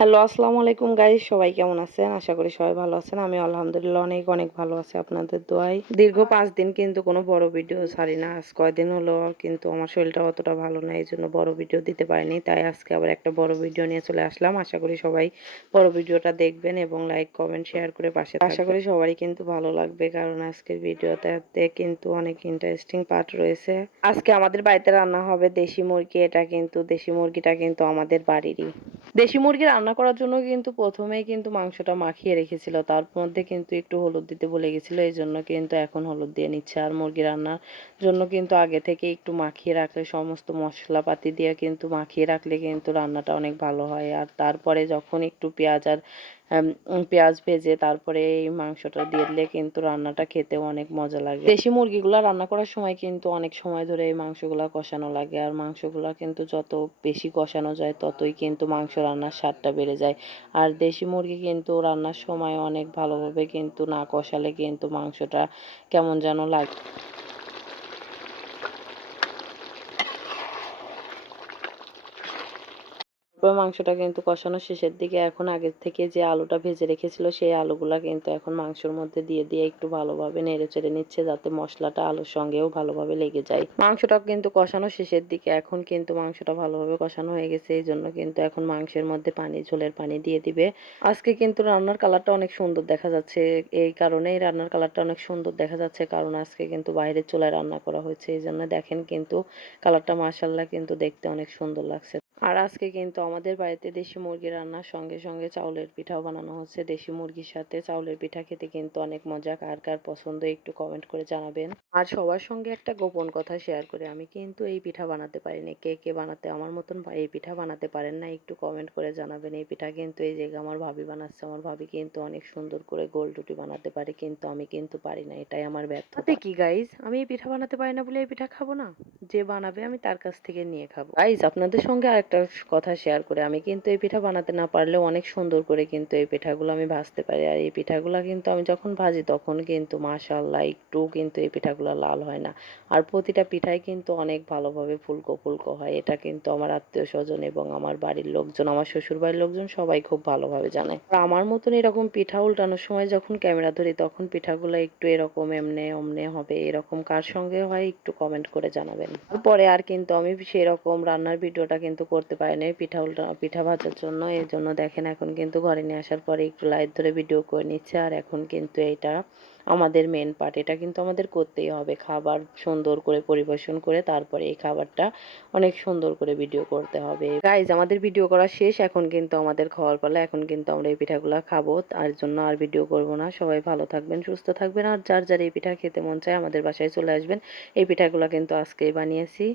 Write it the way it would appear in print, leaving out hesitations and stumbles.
Hello, আসসালামু আলাইকুম guys. সবাই কেমন আছেন? আশা করি সবাই ভালো আছেন। আমি আলহামদুলিল্লাহ অনেক অনেক ভালো আছি আপনাদের দোয়ায়। দীর্ঘ ৫ দিন কিন্তু কোনো বড় ভিডিও ছাড়ি না। আজ কয়দিন হলো কিন্তু আমার শরীরটা অতটা ভালো না। এজন্য বড় ভিডিও দিতে পারিনি। তাই আজকে আবার একটা বড় ভিডিও নিয়ে চলে আসলাম। আশা করি সবাই বড় ভিডিওটা দেখবেন এবং লাইক, কমেন্ট, শেয়ার করে পাশে থাকবেন। আশা করি সবারই কিন্তু ভালো লাগবে কারণ আজকের ভিডিওটাতে কিন্তু অনেক ইন্টারেস্টিং পার্ট রয়েছে। আজকে আমাদের বাড়িতে রান্না হবে দেশি মুরগি। এটা কিন্তু দেশি মুরগিটা কিন্তু আমাদের বাড়িরই। দেশি মুরগি রান্না করার জন্য কিন্তু প্রথমেই কিন্তু মাংসটা মাখিয়ে রেখেছিল, তার মধ্যে কিন্তু একটু হলুদ দিতে ভুলে গেছিল, এই জন্য কিন্তু এখন হলুদ দিয়ে নিচ্ছে। আর মুরগি রান্নার জন্য কিন্তু আগে থেকে একটু মাখিয়ে রাখলে, সমস্ত মশলাপাতি দিয়ে কিন্তু মাখিয়ে রাখলে কিন্তু রান্নাটা অনেক ভালো হয়। আর তারপরে যখন একটু পেঁয়াজ আর পেঁয়াজ ভেজে তারপরে এই মাংসটা দিয়ে দিলে কিন্তু রান্নাটা খেতেও অনেক মজা লাগে। দেশি মুরগিগুলা রান্না করার সময় কিন্তু অনেক সময় ধরে এই মাংসগুলা কষানো লাগে, আর মাংসগুলা কিন্তু যত বেশি কষানো যায় ততই কিন্তু মাংস রান্নার স্বাদটা বেড়ে যায়। আর দেশি মুরগি কিন্তু রান্নার সময় অনেক ভালোভাবে কিন্তু না কষালে কিন্তু মাংসটা কেমন যেন লাগে। তারপর মাংসটা কিন্তু কষানো শেষের দিকে এখন আগের থেকে যে আলুটা ভেজে রেখেছিল সেই আলুগুলা কিন্তু এখন মাংসের মধ্যে দিয়ে দিয়ে একটু ভালোভাবে নেড়ে চেড়ে নিচ্ছে, যাতে মশলাটা আলুর সঙ্গেও ভালোভাবে লেগে যায়। মাংসটা কিন্তু কষানো শেষের দিকে, এখন কিন্তু মাংসটা ভালোভাবে কষানো হয়ে গেছে, এই জন্য কিন্তু এখন মাংসের মধ্যে ঝোলের পানি দিয়ে দিবে। আজকে কিন্তু রান্নার কালারটা অনেক সুন্দর দেখা যাচ্ছে, এই কারণেই রান্নার কালারটা অনেক সুন্দর দেখা যাচ্ছে কারণ আজকে কিন্তু বাইরের চুলায় রান্না করা হয়েছে, এই জন্য দেখেন কিন্তু কালারটা মাশাআল্লাহ কিন্তু দেখতে অনেক সুন্দর লাগছে। আর আজকে কিন্তু আমাদের বাড়িতে দেশি মুরগি রান্নার সঙ্গে সঙ্গে চাউলের পিঠাও বানানো হচ্ছে। দেশি মুরগির সাথে চাউলের পিঠা খেতে কিন্তু অনেক মজা। কার কার পছন্দ একটু কমেন্ট করে জানাবেন। আর সবার সঙ্গে একটা গোপন কথা শেয়ার করে, আমি কিন্তু এই পিঠা বানাতে পারিনি। কে কে বানাতে আমার মতন এই পিঠা বানাতে পারেন না একটু কমেন্ট করে জানাবেন। এই পিঠা কিন্তু এই জায়গায় আমার ভাবি বানাচ্ছে। আমার ভাবি কিন্তু অনেক সুন্দর করে গোল রুটি বানাতে পারে, কিন্তু আমি কিন্তু পারি না, এটাই আমার ব্যর্থতা। কি গাইজ, আমি এই পিঠা বানাতে পারি না বলে এই পিঠা খাবো না? যে বানাবে আমি তার কাছ থেকে নিয়ে খাবো। গাইজ, আপনাদের সঙ্গে আরেকটা কথা শেয়ার করে, আমি কিন্তু এই পিঠা বানাতে না পারলেও অনেক সুন্দর করে কিন্তু এই পিঠাগুলো আমি ভাজতে পারি। আর এই পিঠাগুলো কিন্তু আমি যখন ভাজি তখন কিন্তু মাশাআল্লাহ একটু কিন্তু এই পিঠাগুলো লাল হয় না। আর প্রতিটা পিঠাই কিন্তু অনেক ভালোভাবে ফুলকো ফুলকো হয়। এটা কিন্তু আমার আত্মীয় স্বজন এবং আমার বাড়ির লোকজন, আমার শ্বশুর বাড়ির লোকজন সবাই খুব ভালোভাবে জানে। আর আমার মতন এরকম পিঠা উল্টানোর সময় যখন ক্যামেরা ধরি তখন পিঠাগুলো একটু এরকম এমনে অমনে হবে, এরকম কার সঙ্গে হয় একটু কমেন্ট করে জানাবেন। তারপরে আর কিন্তু আমি সেরকম রান্নার ভিডিওটা কিন্তু করতে পারিনি পিঠা ভাজার জন্য, এই জন্য দেখেন এখন কিন্তু ঘরে নিয়ে আসার পরে একটু লাইট ধরে ভিডিও করে নিচ্ছে। আর এখন কিন্তু এটা আমাদের মেন পার্ট, এটা কিন্তু আমাদের করতেই হবে। খাবার সুন্দর করে পরিবেশন করে তারপরে এই খাবারটা অনেক সুন্দর করে ভিডিও করতে হবে। গাইজ, আমাদের ভিডিও করা শেষ, এখন কিন্তু আমাদের খাওয়ার পালা। এখন কিন্তু আমরা এই পিঠাগুলা খাবো, তার জন্য আর ভিডিও করব না। সবাই ভালো থাকবেন, সুস্থ থাকবেন, আর যার যার এই পিঠা খেতে মন চায় আমাদের বাসায় চলে আসবেন। এই পিঠাগুলা কিন্তু আজকেই বানিয়েছি।